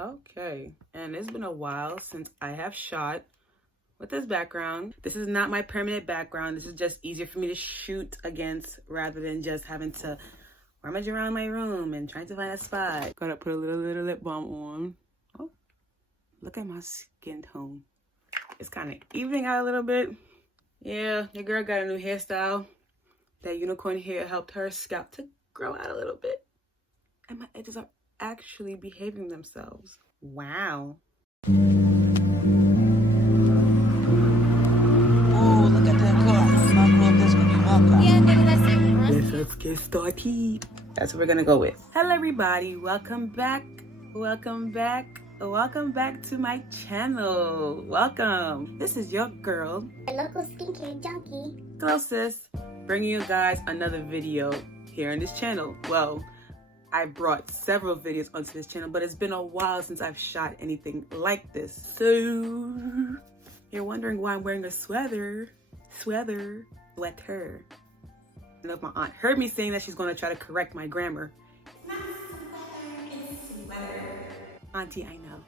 Okay, and it's been a while since I have shot with this background. This is not my permanent background. This is just easier for me to shoot against rather than just having to rummage around my room and trying to find a spot. Gotta put a little lip balm on. Oh, look at my skin tone. It's kind of evening out a little bit. Yeah, your girl got a new hairstyle. That unicorn hair helped her scalp to grow out a little bit. And my edges are actually behaving themselves. Wow. Oh, look at that car. That's gonna be my car. Yeah, nigga, that's it. Let's get started. That's what we're gonna go with. Hello everybody, welcome back to my channel. Welcome. This is your girl, A local skincare junkie. Glow Sis, bringing you guys another video here on this channel. Well, I brought several videos onto this channel, but it's been a while since I've shot anything like this. So you're wondering why I'm wearing a sweater. I know if my aunt heard me saying that, she's going to try to correct my grammar. It's not sweater, it's sweater. Auntie, I know.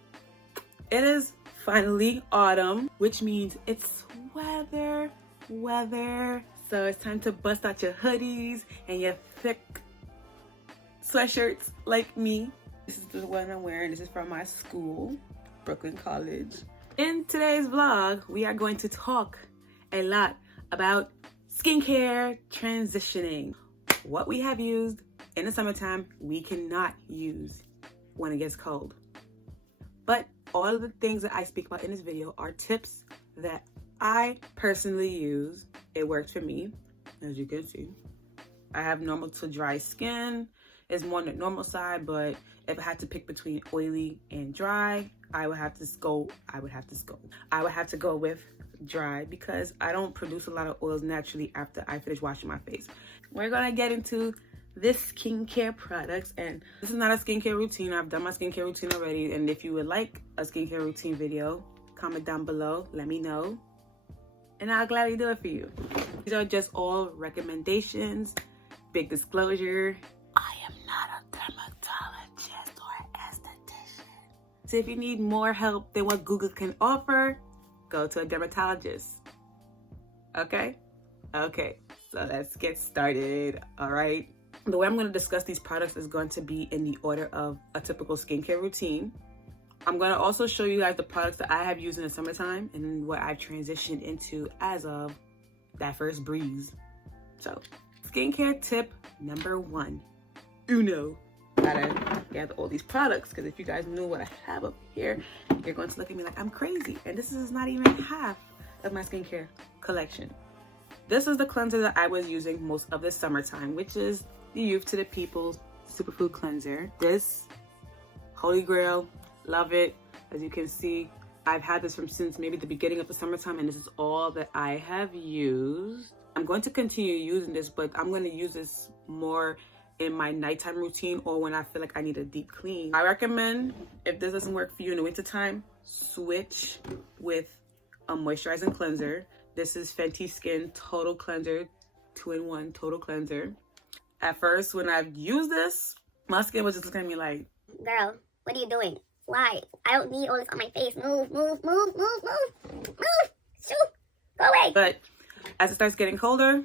It is finally autumn, which means it's weather. So it's time to bust out your hoodies and your thick sweatshirts like me. This is the one I'm wearing. This is from my school, Brooklyn College. In today's vlog, we are going to talk a lot about skincare transitioning. What we have used in the summertime, we cannot use when it gets cold. But all of the things that I speak about in this video are tips that I personally use. It works for me, as you can see. I have normal to dry skin. It's more on the normal side, but if I had to pick between oily and dry, I would have to go with dry because I don't produce a lot of oils naturally after I finish washing my face. We're gonna get into this skincare products, and this is not a skincare routine. I've done my skincare routine already, and if you would like a skincare routine video, comment down below, let me know, and I'll gladly do it for you. These are just all recommendations. Big disclosure, I am not a dermatologist or esthetician. So if you need more help than what Google can offer, go to a dermatologist. Okay, so let's get started. All right, the way I'm going to discuss these products is going to be in the order of a typical skincare routine. I'm going to also show you guys the products that I have used in the summertime and what I've transitioned into as of that first breeze. So skincare tip number one, gotta gather all these products, because if you guys knew what I have up here, you're going to look at me like I'm crazy, and this is not even half of my skincare collection. This is the cleanser that I was using most of the summertime, which is the Youth to the People's Superfood cleanser. This holy grail, love it. As you can see, I've had this since maybe the beginning of the summertime, and this is all that I have used. I'm going to continue using this, but I'm going to use this more in my nighttime routine or when I feel like I need a deep clean. I recommend, if this doesn't work for you in the wintertime, switch with a moisturizing cleanser. This is Fenty Skin Total Cleanser, 2-in-1 Total Cleanser. At first, when I used this, my skin was just looking at me like, Girl, what are you doing? Why? I don't need all this on my face. Move. Shoot. Go away. But as it starts getting colder,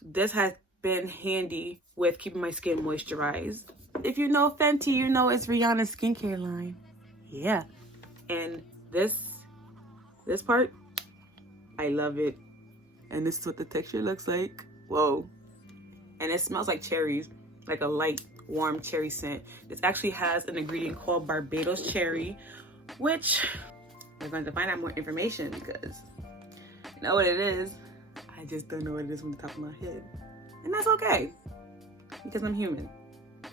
this has been handy with keeping my skin moisturized. If you know Fenty, you know it's Rihanna's skincare line. Yeah. And this part, I love it. And this is what the texture looks like. Whoa. And it smells like cherries, like a light, warm cherry scent. This actually has an ingredient called Barbados cherry, which we're going to find out more information because you know what it is. I just don't know what it is from the top of my head. And that's okay, because I'm human.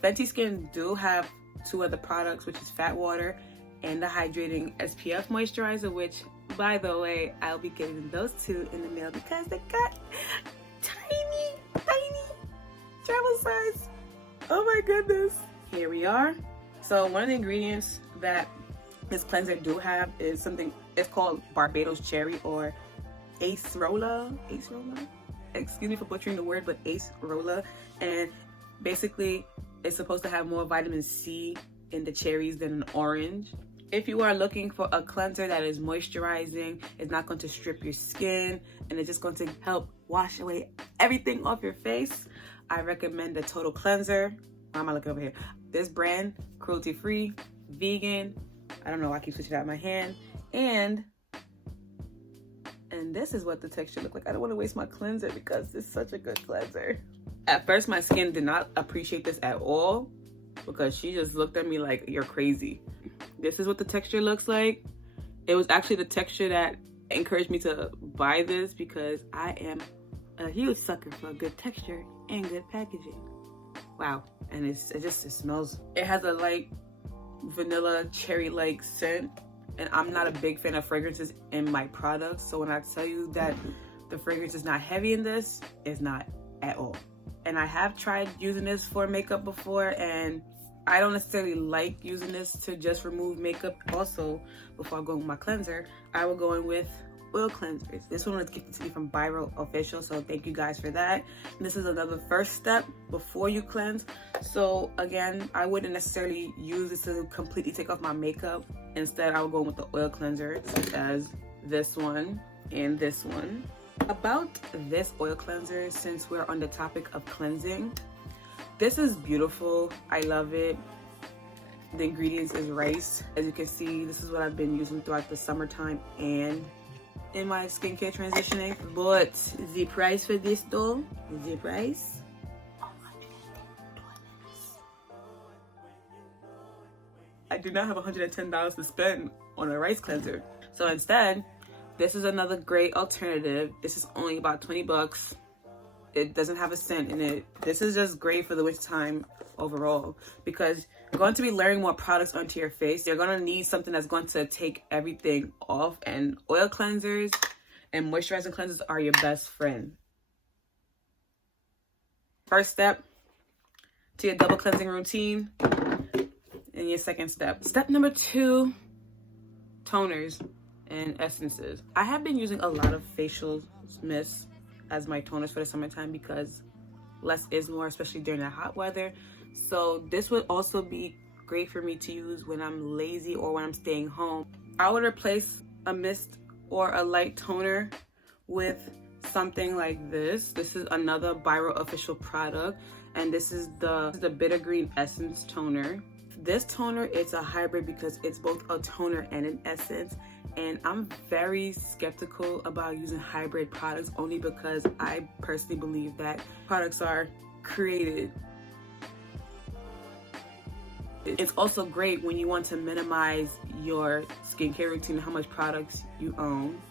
Fenty Skin do have two other products, which is Fat Water and the Hydrating SPF Moisturizer, which, by the way, I'll be getting those two in the mail because they got tiny travel size. Oh my goodness. Here we are. So one of the ingredients that this cleanser do have is something, it's called Barbados Cherry or acerola. Excuse me for butchering the word, but acerola. And basically it's supposed to have more vitamin C in the cherries than an orange. If you are looking for a cleanser that is moisturizing, it's not going to strip your skin, and it's just going to help wash away everything off your face, I recommend the Total Cleanser. Why am I looking over here? This brand, cruelty-free, vegan. I don't know why I keep switching out my hand. And this is what the texture look like. I don't want to waste my cleanser because it's such a good cleanser. At first, my skin did not appreciate this at all because she just looked at me like, you're crazy. This is what the texture looks like. It was actually the texture that encouraged me to buy this because I am a huge sucker for good texture and good packaging. Wow. And it smells. It has a light vanilla cherry-like scent. And I'm not a big fan of fragrances in my products. So when I tell you that the fragrance is not heavy in this, it's not at all. And I have tried using this for makeup before, and I don't necessarily like using this to just remove makeup. Also, before I go with my cleanser, I will go in with oil cleansers. This one was gifted to me from Biro Official, so thank you guys for that. And this is another first step before you cleanse. So again, I wouldn't necessarily use this to completely take off my makeup. Instead, I will go with the oil cleanser, such as this one and this one. About this oil cleanser, since we're on the topic of cleansing, this is beautiful. I love it. The ingredients is rice. As you can see, this is what I've been using throughout the summertime and in my skincare transitioning. But the price for this though, the price, I do not have $110 to spend on a rice cleanser. So instead, this is another great alternative. This is only about 20 bucks. It doesn't have a scent in it. This is just great for the winter time overall because you're going to be layering more products onto your face. You're going to need something that's going to take everything off, and oil cleansers and moisturizing cleansers are your best friend. First step to your double cleansing routine, and your second step. Step number 2, toners and essences. I have been using a lot of facial mists as my toners for the summertime because less is more, especially during the hot weather. So this would also be great for me to use when I'm lazy or when I'm staying home. I would replace a mist or a light toner with something like this. This is another Biro Official product, and this is the Bitter Green Essence Toner. This toner is a hybrid because it's both a toner and an essence, and I'm very skeptical about using hybrid products only because I personally believe that products are created. It's also great when you want to minimize your skincare routine and how much products you own.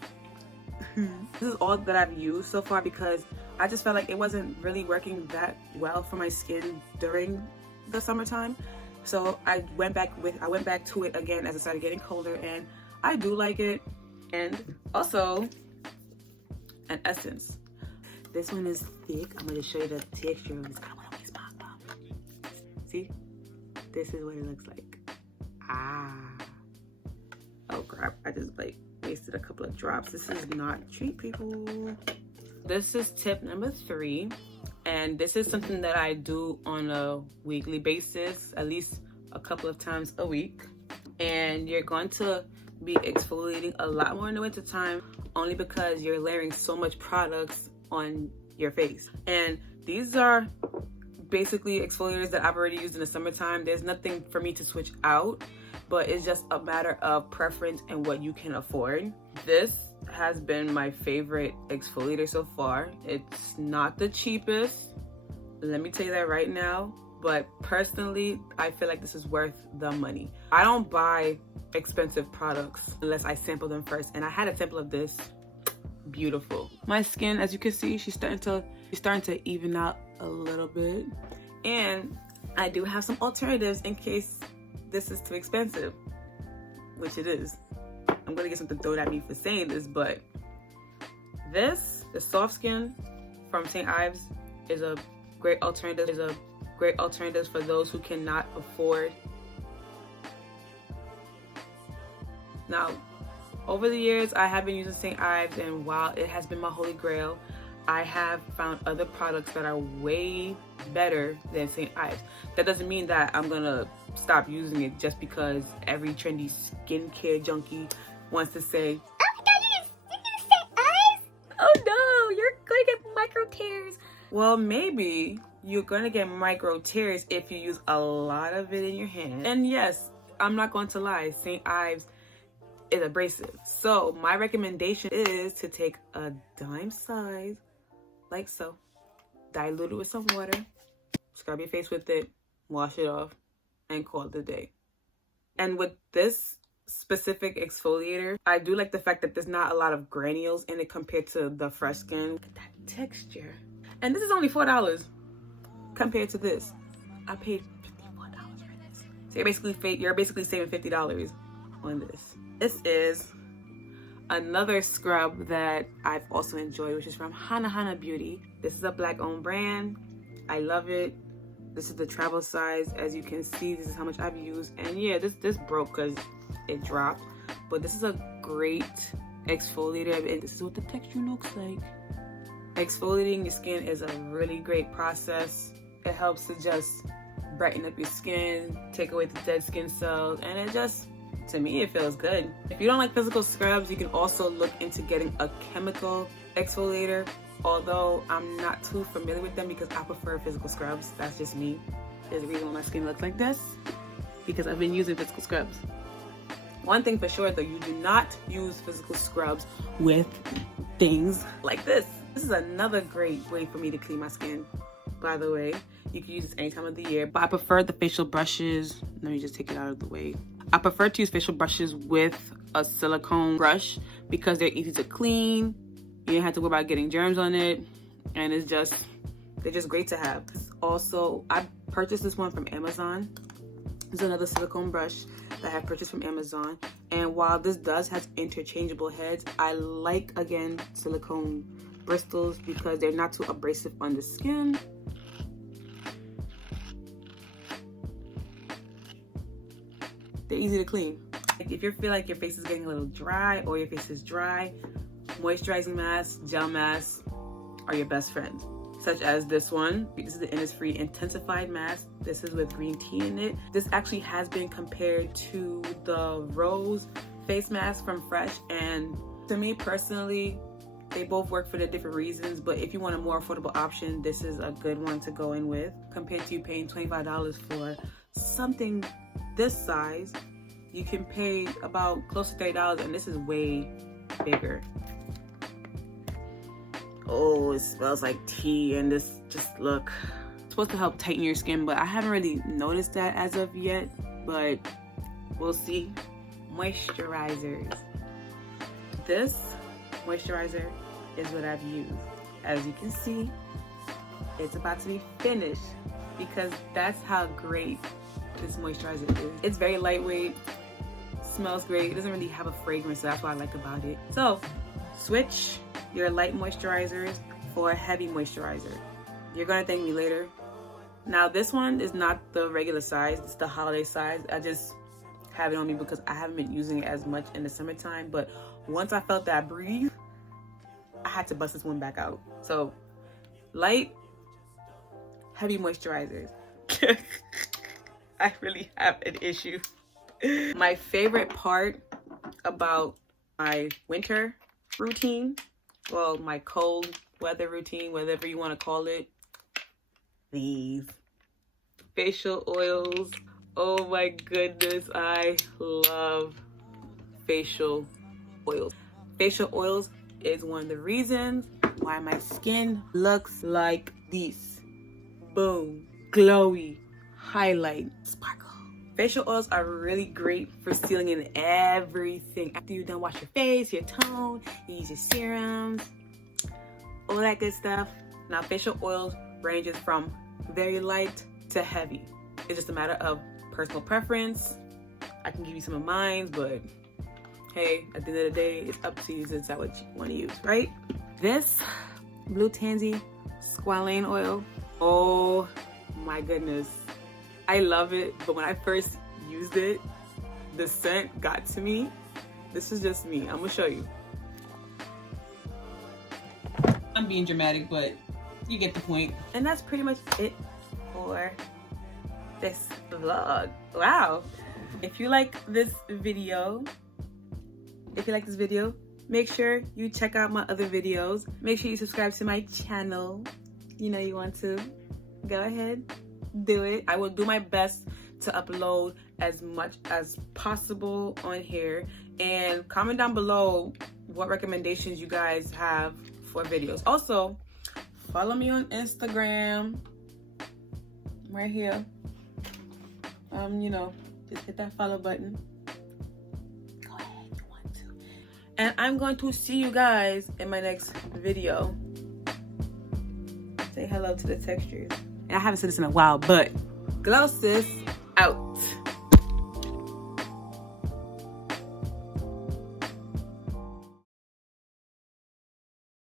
This is all that I've used so far because I just felt like it wasn't really working that well for my skin during the summertime. So I went back to it again as it started getting colder, and I do like it. And also an essence. This one is thick. I'm gonna show you the texture of this. I don't want to waste my stuff. See? This is what it looks like. Oh crap, I just wasted a couple of drops. This is not cheap, people. This is tip number 3. And this is something that I do on a weekly basis, at least a couple of times a week. And you're going to be exfoliating a lot more in the winter time only because you're layering so much products on your face. And these are basically exfoliators that I've already used in the summertime. There's nothing for me to switch out, but it's just a matter of preference and what you can afford. This has been my favorite exfoliator so far. It's not the cheapest, let me tell you that right now, but personally I feel like this is worth the money. I don't buy expensive products unless I sample them first, and I had a sample of this. Beautiful. My skin, as you can see, she's starting to even out a little bit, and I do have some alternatives in case this is too expensive, which it is. I'm gonna get something thrown at me for saying this, but this, the Soft Skin from St. Ives, is a great alternative. For those who cannot afford. Now, over the years, I have been using St. Ives, and while it has been my holy grail, I have found other products that are way better than St. Ives. That doesn't mean that I'm gonna stop using it just because every trendy skincare junkie wants to say, oh my god, you're gonna set eyes? Oh no, you're gonna get micro tears. Well, maybe you're gonna get micro tears if you use a lot of it in your hand. And yes, I'm not going to lie, St. Ives is abrasive. So my recommendation is to take a dime size, like so, dilute it with some water, scrub your face with it, wash it off, and call it a day. And with this specific exfoliator, I do like the fact that there's not a lot of granules in it compared to the fresh skin. Look at that texture. And this is only $4 compared to this. I paid $54 for this. So you're basically saving $50 on this. This is another scrub that I've also enjoyed, which is from Hana Beauty. This is a black owned brand. I love it. This is the travel size. As you can see, this is how much I've used. And yeah, this broke because it dropped. But this is a great exfoliator, and this is what the texture looks like. Exfoliating your skin is a really great process. It helps to just brighten up your skin, take away the dead skin cells, and it just, to me, it feels good. If you don't like physical scrubs, you can also look into getting a chemical exfoliator, although I'm not too familiar with them because I prefer physical scrubs. That's just me. There's a reason why my skin looks like this, because I've been using physical scrubs. One thing for sure though, you do not use physical scrubs with things like this. This is another great way for me to clean my skin, by the way. You can use this any time of the year, but I prefer the facial brushes. Let me just take it out of the way. I prefer to use facial brushes with a silicone brush because they're easy to clean. You don't have to worry about getting germs on it, and they're just great to have. Also, I purchased this one from Amazon. This is another silicone brush that I have purchased from Amazon, and while this does have interchangeable heads, I like, again, silicone bristles because they're not too abrasive on the skin. They're easy to clean. If you feel like your face is getting a little dry or your face is dry, moisturizing masks, gel masks are your best friends, such as this one. This is the Innisfree Intensified mask. This is with green tea in it. This actually has been compared to the Rose face mask from Fresh, and to me personally, they both work for the different reasons, but if you want a more affordable option, this is a good one to go in with. Compared to you paying $25 for something this size, you can pay about close to $30, and this is way bigger. Oh, it smells like tea, and this just look. It's supposed to help tighten your skin, but I haven't really noticed that as of yet, but we'll see. Moisturizers. This moisturizer is what I've used. As you can see, it's about to be finished because that's how great this moisturizer is. It's very lightweight, smells great. It doesn't really have a fragrance, so that's what I like about it. So switch your light moisturizers for a heavy moisturizer. You're gonna thank me later. Now this one is not the regular size, it's the holiday size. I just have it on me because I haven't been using it as much in the summertime, but once I felt that breathe, I had to bust this one back out. So light, heavy moisturizers. I really have an issue. My favorite part about my winter routine, well, my cold weather routine, whatever you want to call it, these facial oils. Oh my goodness, I love facial oils. Facial oils is one of the reasons why my skin looks like this. Boom, glowy, highlight, sparkle. Facial oils are really great for sealing in everything. After you're done wash your face, your tone, you use your serums, all that good stuff. Now facial oils ranges from very light to heavy. It's just a matter of personal preference. I can give you some of mine, but hey, at the end of the day, it's up to you to decide what you want to use, right? This Blue Tansy Squalane oil, oh my goodness. I love it, but when I first used it, the scent got to me. This is just me. I'm gonna show you. I'm being dramatic, but you get the point. And that's pretty much it for this vlog. Wow. If you like this video, make sure you check out my other videos. Make sure you subscribe to my channel. You know you want to. Go ahead, do it. I will do my best to upload as much as possible on here. And comment down below what recommendations you guys have for videos. Also, follow me on Instagram. Right here. You know, just hit that follow button. Go ahead, you want to. And I'm going to see you guys in my next video. Say hello to the textures. And I haven't said this in a while, but Glow Sis out.